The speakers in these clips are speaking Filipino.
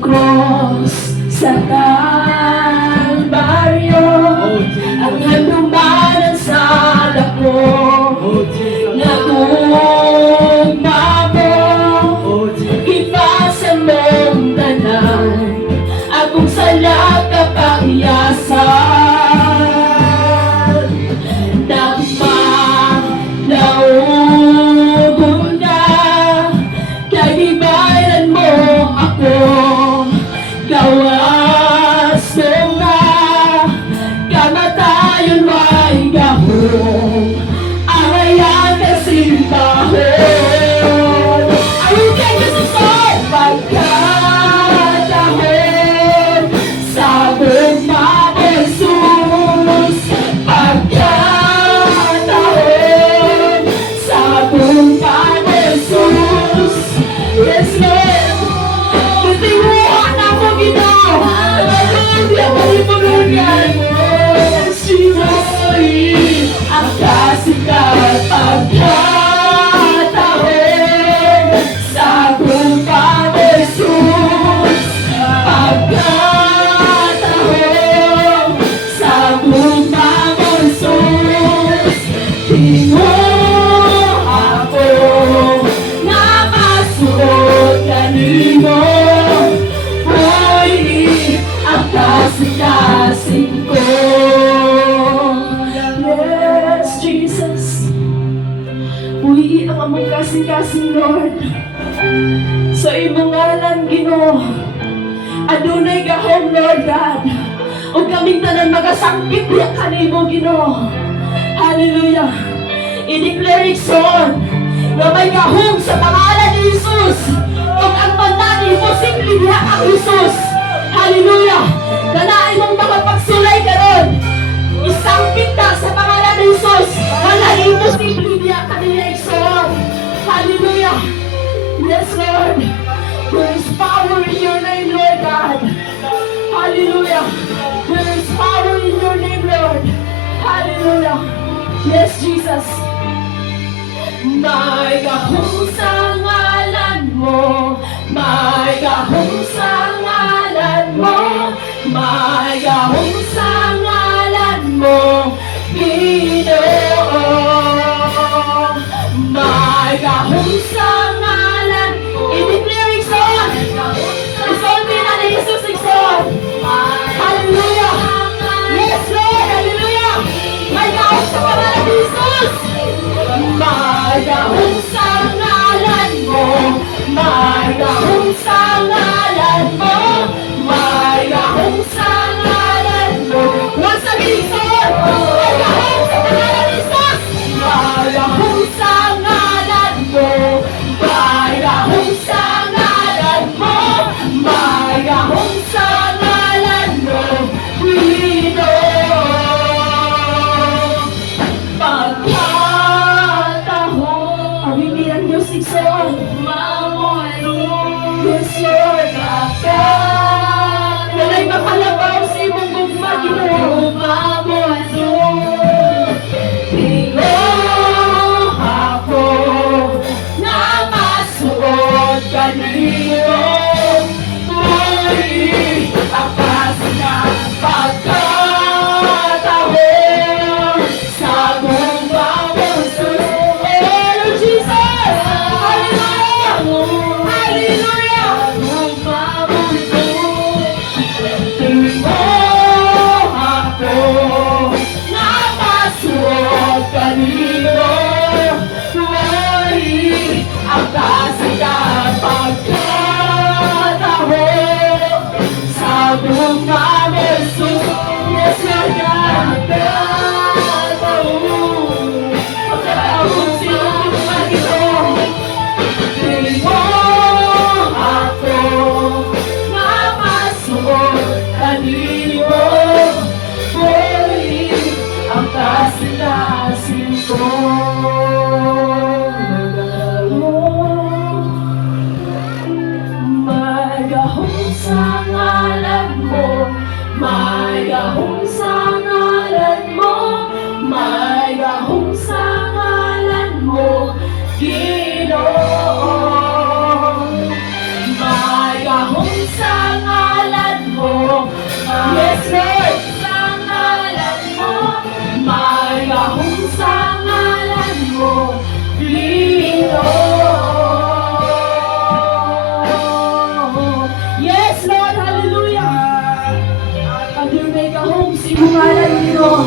cross sa Kalbaryo, ang hanuman sa dako, nagugma mo, ipasan mong tanan, akong sala kapahiyasan, naugon na, kay gibayran mo ako, gawas mo na, kamatayon may gahong, ang ayan kasimbahon. Ayun kay Jesus, pagkatahon, sabong mo Jesus, pagkatahon, sabong mo Jesus. Yes, Lord. Titinguhan ako, Ginoo. Hallelujah, hallelujah. Yes, Jesus. Ang kasikat, pagkatahon, sabong mo Jesus, pagkatahon, sabong mo Jesus. Tinguhan ako, napasuot kanimo, hoy, ang kasing-kasing ko. Yes, Jesus. Uy, ang among kasing-kasing, Lord. Sa imong ngalan, Ginoo, adunay gahom, Lord God. O kaming tanan magasangkit diya kanimo, Ginoo. Hallelujah. I-declare it son na may gahom sa pangalan ni Jesus. Kung ang mandan imposible diha ang Jesus. Hallelujah. Nanaay mong makapagsulay karon. Isangkit ka sa pangalan ni Jesus. Wala imposible diha kanila son. Hallelujah. Yes, Lord. There is power in your name, Lord God. Hallelujah. There is power in your name, Lord. Hallelujah. Yes, Jesus. May gahong sa ngalan mo, may gahong sa ngalan mo, may gahong sa ngalan mo, Ginoo. May gahong sa ngalan, i-declare ikson, ikson din na ni Jesus ikson. Hallelujah. Yes, Lord. Hallelujah. May gahong sa pangalan ni Jesus. May gahong sa ngalan mo, may gahong sa ngalan mo, may gahong sa ngalan mo. Once again, ikson, may gahong sa pangalan ni Jesus. May gahong sa ngalan mo, may gahong sa ngalan mo, may gahong sa ngalan mo, Ginoo. Pagkatahon, awili ang Diyos ikson. Yes, Lord. Wala'y makalabaw sa imong gugma, Ginoo. Ginoo ako, napasuot kanino, uy, akas na pagkatahon, sabong Jesus. Oh, Jesus! Hallelujah! Hallelujah! Ginoo ako, napasuot kanino, uy, akas na pagkatahon, sabong Jesus. Yes, Lord God. Pagkatahon siya Ginoo. Ginoo ako, napasuot kanino, uy, ang kasing-kasing ko. May gahong sa ngalan mo, may gahong sa ngalan mo, may gahong sa ngalan mo, Ginoo. May gahong sa imong ngalan, Ginoo.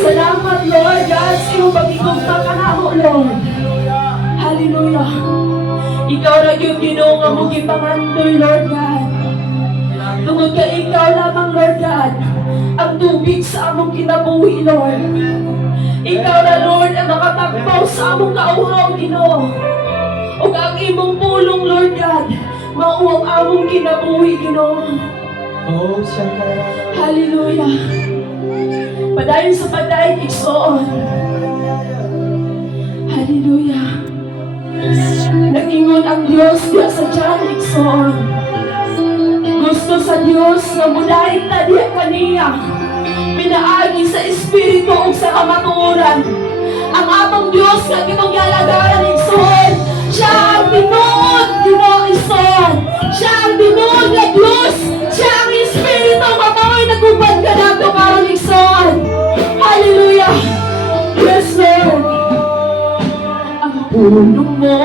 Salamat, Lord God, sa iyong pag-igugma kanamo, Lord. Hallelujah. Ikaw ra gyud Ginoo nga mo gipangandoy, Lord God. Tungod ka ikaw lamang, Lord God, ang tubig sa among kinabuhi, Lord. Ikaw na, Lord, ang makatagpaw sa among kauhaw, Ginoo. O ang imong pulong, Lord God, mauwang among kinabuhi, Ginoo. Hallelujah. Padayon sa padayon, igsoon. Hallelujah. Nag-ingon ang Diyos diya sa tiyan, igsoon. Gusto sa Diyos na mudahit na diya kaniya. Pinaagi sa Espiritu o sa kamatuoran. Ang amang Diyos nga kitong galagaran, igsoon. Siya ang tinuod, Ginoo, igsoon. Siya ang tinuod na Diyos. Siya ang Espiritu mamoy nagubad ka na ito karong igsoon. Hallelujah. Yes, Lord. Ang puno mo,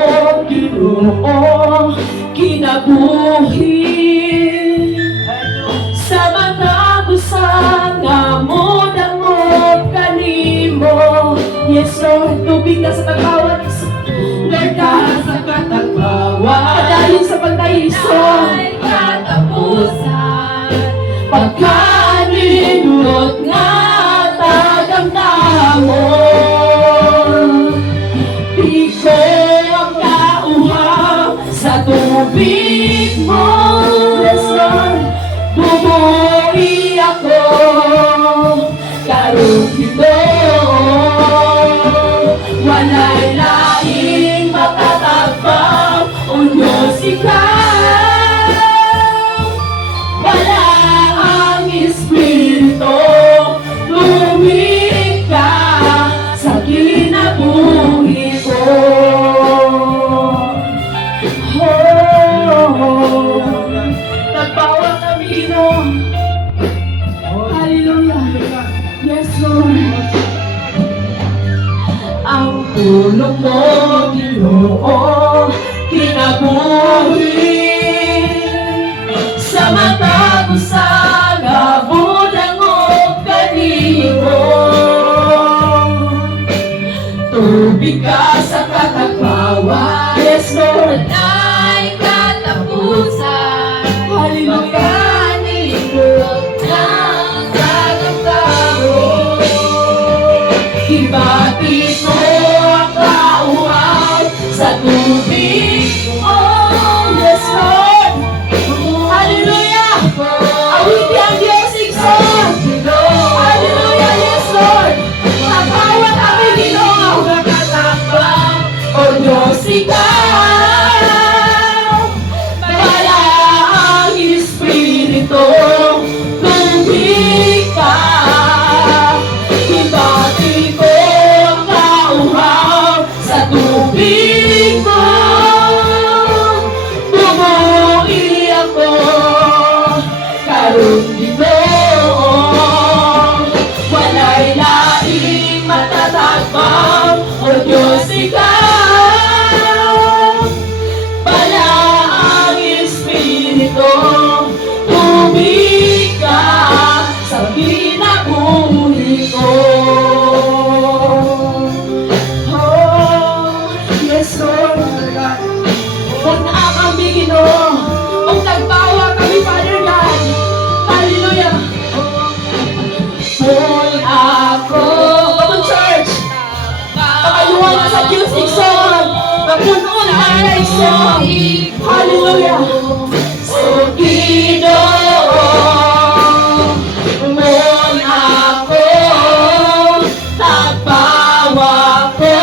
Ginoo, kinabuhi. Sa mga busang mo dangog kanimo. Yes, Lord. Tubig ka sa tagpawan. Lord God, sa katagpawan. Padayon sa pagtaison. Katapusan. Pagkanindot nga tagamdamon. Iko ang kauhaw sa tubig mo. Yes, Lord. Bumuhi ako karong ito. Walay laing matatagpaw o Diyos ikaw. Wala ang Espiritu, tumig ka sa kinabuhi ko. Nagbawa kami, Ginoo. Hallelujah. Yes, Lord. Ang tulong mo, Ginoo, kinabuhi. Sa mata ko sa gabudang o kanimo. Tubig ka sa katagpawan. Yes, Lord. Ay katapusan. Hallelujah. Ibati ko ang kauhaw sa tubig. Oh, yes, Lord. Hallelujah. Awiti ang Diyos, igsoon. Hallelujah, yes, Lord. Nagpawa kami, Ginoo. O Diyos, ikaw. Wala ang Espiritu. Tubig ka. Ibati ko ang kauhaw sa tubig mo. Bumuhi ako karong dito. Walay laing matatagpaw o Diyos ikaw. Wala ang Espiritu. Tubig ka sa kinabuhi ko. Oh, yes, Lord. Huwag na kami, Ginoo. Huwag nagbawa kami, Father God. Hallelujah. Kung ako, come on, church. Pakayuhan na sa Diyos, igsoon. Mapunoon ang igsoon. Hallelujah. So, Ginoo, mon ako, tagpawa ko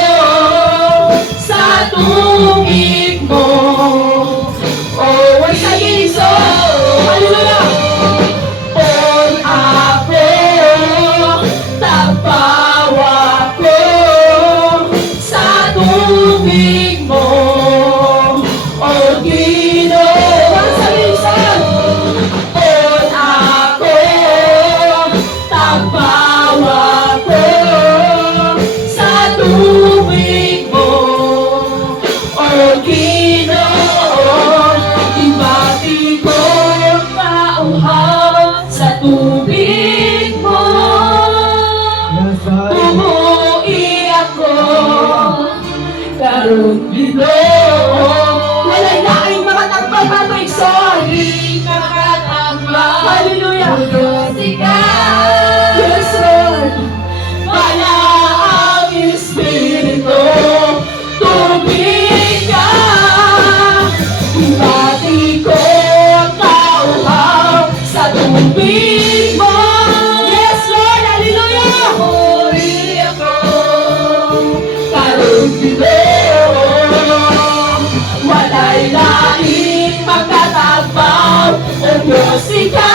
sa tubig mo. Oh, once again, so, hallelujah. Mon ako, tagpawa ko sa tubig mo. Oh, Ginoo, Ginoo. Walay laing mga nagpapatay sa Hallelujah. Yes, Lord. Wala ang Espiritu, tubig ka. Ibati ko ang kauhaw sa tubig mo. Yes, Lord. Hallelujah. Huri ako. Karong Ginoo. Walay laing magtatagpaw. O Diyos ikaw.